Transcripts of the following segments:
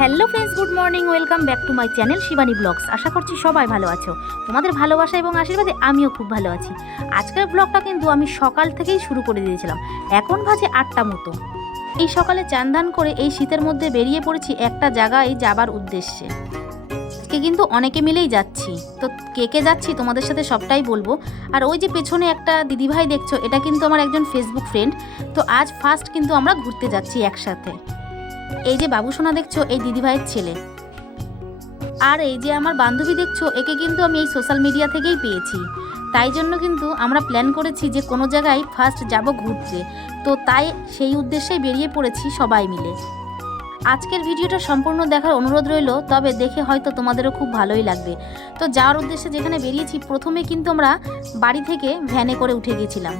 Hello friends, good morning, welcome back to my channel Shivani blogs. আশা করছি সবাই ভালো আছো। তোমাদের ভালোবাসা এবং আশীর্বাদে আমিও খুব ভালো আছি। আজকের ব্লগটা কিন্তু আমি সকাল থেকেই শুরু করে দিয়েছিলাম। এখন বাজে 8টা মতো। এই সকালে চান দান করে এই শীতের মধ্যে বেরিয়ে পড়েছি একটা জায়গায় যাবার উদ্দেশ্যে। আজকে কিন্তু অনেকে মিলেই যাচ্ছি, তো কে কে যাচ্ছি তোমাদের সাথে সবটাই বলবো। আর ওই যে পেছনে একটা দিদিভাই দেখছো, এটা কিন্তু আমার একজন ফেসবুক ফ্রেন্ড। তো আজ ফার্স্ট কিন্তু আমরা ঘুরতে যাচ্ছি একসাথে। এই যে বাবুসোনা দেখছো, এই দিদিভাইয়ের ছেলে। আর এই যে আমার বান্ধবী দেখছো, একে কিন্তু আমি এই সোশ্যাল মিডিয়া থেকেই পেয়েছি। তাই জন্য কিন্তু আমরা প্ল্যান করেছি যে কোনো জায়গায় ফার্স্ট যাব ঘুরতে। তো তাই সেই উদ্দেশ্যেই বেরিয়ে পড়েছি সবাই মিলে। আজকের ভিডিওটা সম্পূর্ণ দেখার অনুরোধ রইল, তবে দেখে হয়তো তোমাদেরও খুব ভালোই লাগবে। তো যাওয়ার উদ্দেশ্যে যেখানে বেরিয়েছি, প্রথমে কিন্তু আমরা বাড়ি থেকে ভ্যানে করে উঠে গেছিলাম।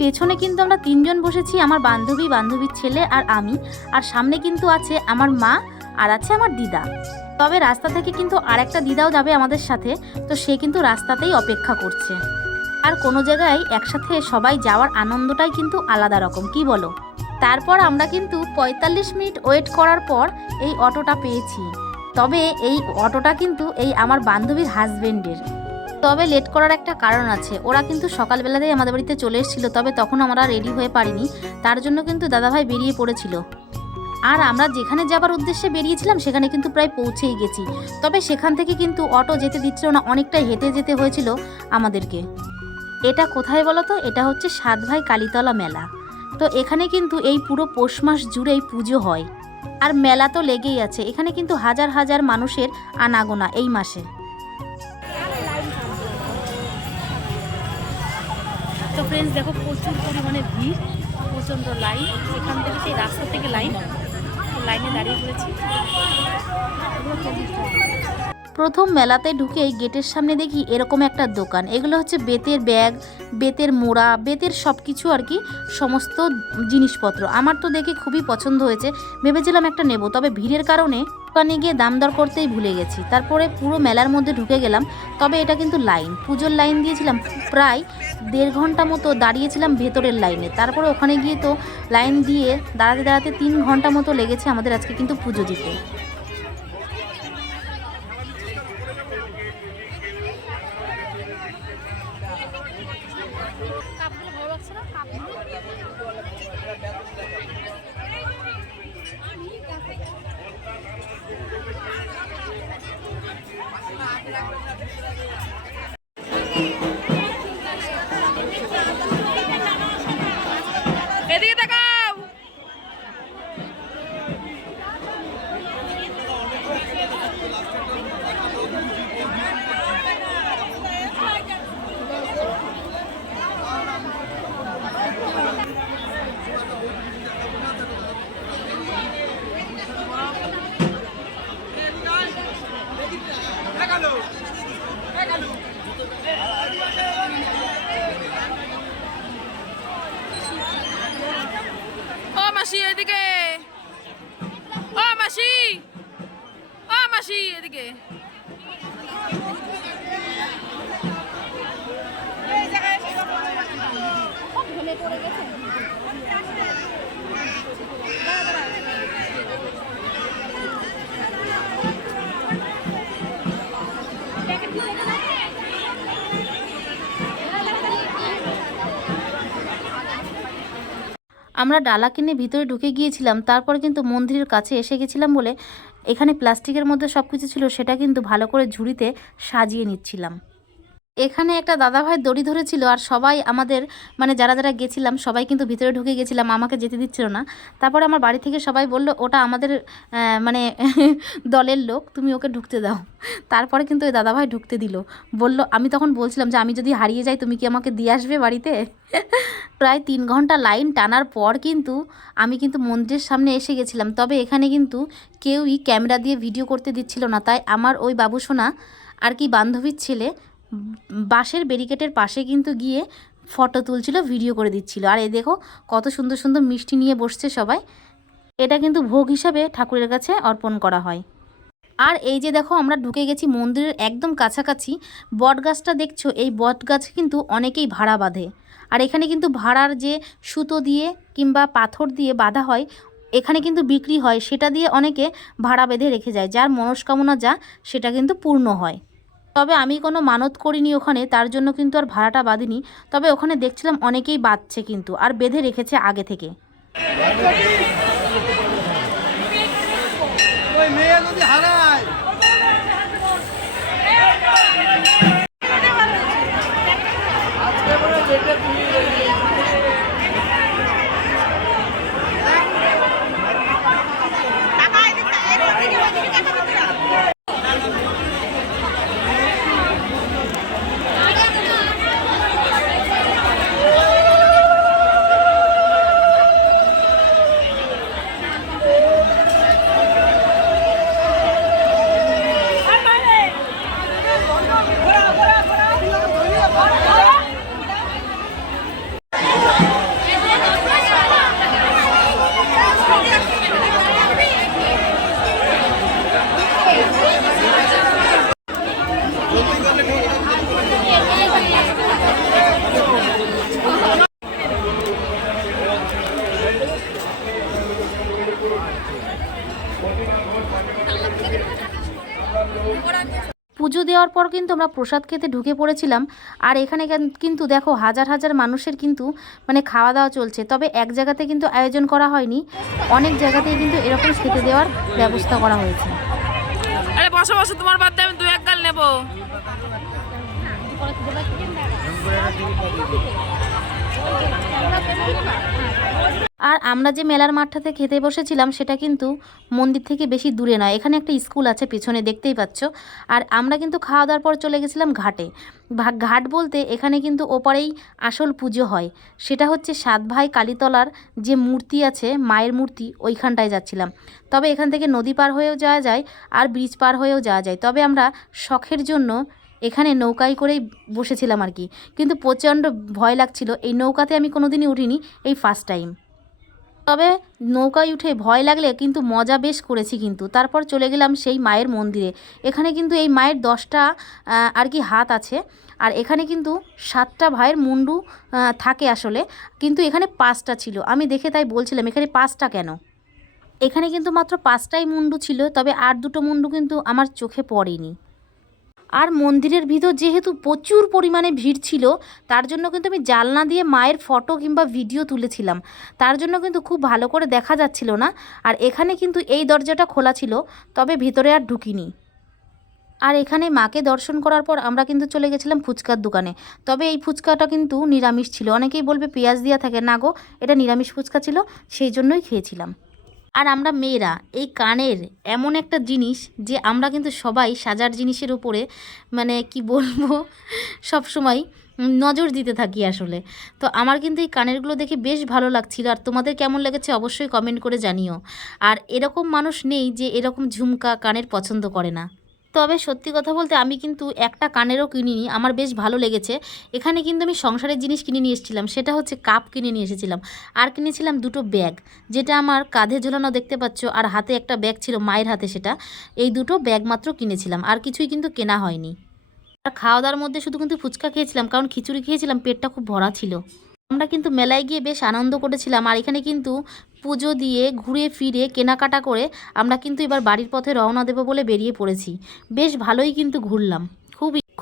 পেছনে কিন্তু আমরা 3জন বসেছি, আমার বান্ধবী, বান্ধবীর ছেলে আর আমি। আর সামনে কিন্তু আছে আমার মা আর আছে আমার দিদা। তবে রাস্তা থেকে কিন্তু আর একটা দিদাও যাবে আমাদের সাথে, তো সে কিন্তু রাস্তাতেই অপেক্ষা করছে। আর কোনো জায়গায় একসাথে সবাই যাওয়ার আনন্দটাই কিন্তু আলাদা রকম, কি বলো? তারপর আমরা কিন্তু 45 মিনিট ওয়েট করার পর এই অটোটা পেয়েছি। তবে এই অটোটা কিন্তু এই আমার বান্ধবীর হাজবেন্ডের। তবে লেট করার একটা কারণ আছে, ওরা কিন্তু সকালবেলাতেই আমাদের বাড়িতে চলে এসেছিলো, তবে তখন আমরা রেডি হয়ে পারিনি। তার জন্য কিন্তু দাদাভাই বেরিয়ে পড়েছিল। আর আমরা যেখানে যাবার উদ্দেশ্যে বেরিয়েছিলাম সেখানে কিন্তু প্রায় পৌঁছেই গেছি। তবে সেখান থেকে কিন্তু অটো যেতে দিচ্ছিল না, অনেকটাই হেঁটে যেতে হয়েছিল আমাদেরকে। এটা কোথায় বলো তো? এটা হচ্ছে সাতভাই কালীতলা মেলা। তো এখানে কিন্তু এই পুরো পৌষ মাস জুড়েই পুজো হয়। আর মেলা তো লেগেই আছে, এখানে কিন্তু হাজার হাজার মানুষের আনাগোনা এই মাসে। তো ফ্রেন্ডস দেখো, প্রচুর পরিমাণে ভিড়, প্রচণ্ড লাইন। এখান থেকে সেই রাস্তা থেকে লাইনে দাঁড়িয়ে পড়েছি। প্রথম মেলাতে ঢুকেই গেটের সামনে দেখি এরকম একটা দোকান। এগুলো হচ্ছে বেতের ব্যাগ, বেতের মোড়া, বেতের সব কিছু আর কি, সমস্ত জিনিসপত্র। আমার তো দেখে খুবই পছন্দ হয়েছে, ভেবেছিলাম একটা নেব, তবে ভিড়ের কারণে দোকানে গিয়ে দাম দর করতেই ভুলে গেছি। তারপরে পুরো মেলার মধ্যে ঢুকে গেলাম। তবে এটা কিন্তু লাইন, পুজোর লাইন দিয়েছিলাম, প্রায় 1.5 ঘন্টা মতো দাঁড়িয়েছিলাম ভেতরের লাইনে। তারপরে ওখানে গিয়ে তো লাইন দিয়ে দাঁড়াতে দাঁড়াতে 3 ঘন্টা মতো লেগেছে আমাদের আজকে কিন্তু পুজো দিতে। এদিকে তাকাও। ও মাসি এদিকে, ও মাসি, ও মাসি এদিকে। আমরা ডালা কিনে ভিতরে ঢুকে গিয়েছিলাম। তারপর কিন্তু মন্দিরের কাছে এসে গেছিলাম বলে এখানে প্লাস্টিকের মধ্যে সব কিছু ছিল, সেটা কিন্তু ভালো করে ঝুড়িতে সাজিয়ে নিচ্ছিলাম। এখানে একটা দাদাভাই দড়ি ধরেছিল, আর সবাই আমাদের মানে যারা যারা গেছিলাম সবাই কিন্তু ভিতরে ঢুকে গেছিলাম, আমাকে যেতে দিচ্ছিল না। তারপরে আমার বাড়ি থেকে সবাই বলল ওটা আমাদের মানে দলের লোক, তুমি ওকে ঢুকতে দাও। তারপরে কিন্তু ওই দাদাভাই ঢুকতে দিল। বলল, আমি তখন বলছিলাম যে আমি যদি হারিয়ে যাই তুমি কি আমাকে দিয়ে আসবে বাড়িতে? প্রায় 3 ঘন্টা লাইন টানার পর কিন্তু আমি কিন্তু মন্দিরের সামনে এসে গেছিলাম। তবে এখানে কিন্তু কেউই ক্যামেরা দিয়ে ভিডিও করতে দিচ্ছিল না, তাই আমার ওই বাবুসোনা আর কি বান্ধবীর ছেলে বাঁশের ব্যারিকেডের পাশে কিন্তু গিয়ে ফটো তুলছিল, ভিডিও করে দিচ্ছিল। আর এই দেখো কত সুন্দর সুন্দর মিষ্টি নিয়ে বসছে সবাই। এটা কিন্তু ভোগ হিসাবে ঠাকুরের কাছে অর্পণ করা হয়। আর এই যে দেখো আমরা ঢুকে গেছি মন্দিরের একদম কাছাকাছি। বট গাছটা দেখছো, এই বট গাছ কিন্তু অনেকেই ভাড়া বাঁধে। আর এখানে কিন্তু ভাড়ার যে সুতো দিয়ে কিংবা পাথর দিয়ে বাঁধা হয়, এখানে কিন্তু বিক্রি হয়, সেটা দিয়ে অনেকে ভাড়া বেঁধে রেখে যায়, যার মনস্কামনা যা সেটা কিন্তু পূর্ণ হয়। তবে আমি কোনো মানত করিনি ওখানে, তার জন্য কিন্তু আর ভাড়াটা বাঁধিনি। তবে ওখানে দেখছিলাম অনেকেই বাঁধছে কিন্তু, আর বেঁধে রেখেছে আগে থেকে। পুজো দেওয়ার পর কিন্তু আমরা প্রসাদ খেতে ঢুকে পড়েছিলাম। আর এখানে কিন্তু দেখো হাজার হাজার মানুষের কিন্তু মানে খাওয়া দাওয়া চলছে। তবে এক জায়গাতে কিন্তু আয়োজন করা হয়নি, অনেক জায়গাতেই কিন্তু এরকম খেতে দেওয়ার ব্যবস্থা করা হয়েছে। আরে বসো বসো, তোমার বাদ দিয়ে আমি 2-1 গাল নেবো। আর আমরা যে মেলার মাঠটাতে খেতে বসেছিলাম সেটা কিন্তু মন্দির থেকে বেশি দূরে নয়, এখানে একটা স্কুল আছে পেছনে, দেখতেই পাচ্ছ। আর আমরা কিন্তু খাওয়া দাওয়ার পর চলে গেছিলাম ঘাটে। ঘাট বলতে এখানে কিন্তু ওপারেই আসল পুজো হয়, সেটা হচ্ছে 7 ভাই কালীতলার যে মূর্তি আছে, মায়ের মূর্তি, ওইখানটায় যাচ্ছিলাম। তবে এখান থেকে নদী পার হয়েও যাওয়া যায় আর ব্রিজ পার হয়েও যাওয়া যায়। তবে আমরা শখের জন্য এখানে নৌকায় করেই বসেছিলাম আর কি, কিন্তু প্রচণ্ড ভয় লাগছিল। এই নৌকাতে আমি কোনোদিনই উঠিনি, এই ফার্স্ট টাইম। তবে নৌকায় উঠে ভয় লাগলে কিন্তু মজা বেশ করেছি কিন্তু। তারপর চলে গেলাম সেই মায়ের মন্দিরে। এখানে কিন্তু এই মায়ের 10টা আর কি হাত আছে, আর এখানে কিন্তু 7টা ভাইয়ের মুন্ডু থাকে আসলে, কিন্তু এখানে 5টা ছিল। আমি দেখে তাই বলছিলাম এখানে 5টা কেন। এখানে কিন্তু মাত্র 5টাই মুন্ডু ছিল, তবে আর 2টো মুন্ডু কিন্তু আমার চোখে পড়েনি। আর মন্দিরের ভিতর যেহেতু প্রচুর পরিমাণে ভিড় ছিল, তার জন্য কিন্তু আমি জানলা দিয়ে মায়ের ফটো কিংবা ভিডিও তুলেছিলাম, তার জন্য কিন্তু খুব ভালো করে দেখা যাচ্ছিল না। আর এখানে কিন্তু এই দরজাটা খোলা ছিল, তবে ভিতরে আর ঢুকিনি। আর এখানে মাকে দর্শন করার পর আমরা কিন্তু চলে গেছিলাম ফুচকার দোকানে। তবে এই ফুচকাটা কিন্তু নিরামিষ ছিল। অনেকেই বলবে পেঁয়াজ দেওয়া থাকে, না গো, এটা নিরামিষ ফুচকা ছিল, সেই জন্যই খেয়েছিলাম। আর আমরা মেয়েরা এই কানের এমন একটা জিনিস যে আমরা কিন্তু সবাই সাজার জিনিসের উপরে মানে কি বলবো সব সময় নজর দিতে থাকি আসলে। তো আমার কিন্তু এই কানেরগুলো দেখে বেশ ভালো লাগছিল। আর তোমাদের কেমন লেগেছে অবশ্যই কমেন্ট করে জানিও। আর এরকম মানুষ নেই যে এরকম ঝুমকা কানের পছন্দ করে না। তবে সত্যি কথা বলতে আমি কিন্তু একটা কানেরও কিনিনি, আমার বেশ ভালো লেগেছে। এখানে কিন্তু আমি সংসারের জিনিস কিনে নিয়ে এসেছিলাম, সেটা হচ্ছে কাপ কিনে নিয়ে এসেছিলাম। আর কিনেছিলাম 2টো ব্যাগ, যেটা আমার কাঁধে ঝোলানো দেখতে পাচ্ছ, আর হাতে একটা ব্যাগ ছিল মায়ের হাতে, সেটা। এই 2টো ব্যাগ মাত্র কিনেছিলাম, আর কিছুই কিন্তু কেনা হয়নি। আর খাওয়া দাওয়ার মধ্যে শুধু কিন্তু ফুচকা খেয়েছিলাম, কারণ খিচুড়ি খেয়েছিলাম, পেটটা খুব ভরা ছিল। আমরা কিন্তু মেলায় গিয়ে বেশ আনন্দ করেছিলাম। আর এখানে কিন্তু পুজো দিয়ে ঘুরে ফিরে কেনাকাটা করে আমরা কিন্তু এবার বাড়ির পথে রওনা দেবো বলে বেরিয়ে পড়েছি। বেশ ভালোই কিন্তু ঘুরলাম,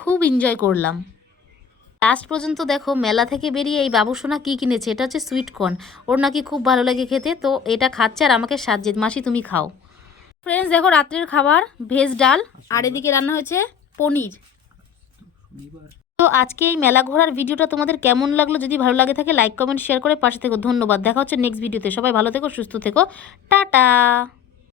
খুব এনজয় করলাম। লাস্ট পর্যন্ত দেখো মেলা থেকে বেরিয়ে এই বাবুসোনা কী কিনেছে, এটা হচ্ছে সুইটকর্ন, ওর নাকি খুব ভালো লাগে খেতে, তো এটা খাচ্ছে আর আমাকে সাজছে, মাসি তুমি খাও। ফ্রেন্ডস দেখো রাত্রের খাবার ভেজ ডাল, আর এদিকে রান্না হয়েছে পনির। তো আজকে এই মেলা ঘোরার ভিডিওটা তোমাদের কেমন লাগলো, যদি ভালো লাগে থাকে লাইক কমেন্ট শেয়ার করে পাশে থেকো। ধন্যবাদ, দেখা হচ্ছে নেক্সট ভিডিওতে। সবাই ভালো থেকো, সুস্থ থেকো, টাটা।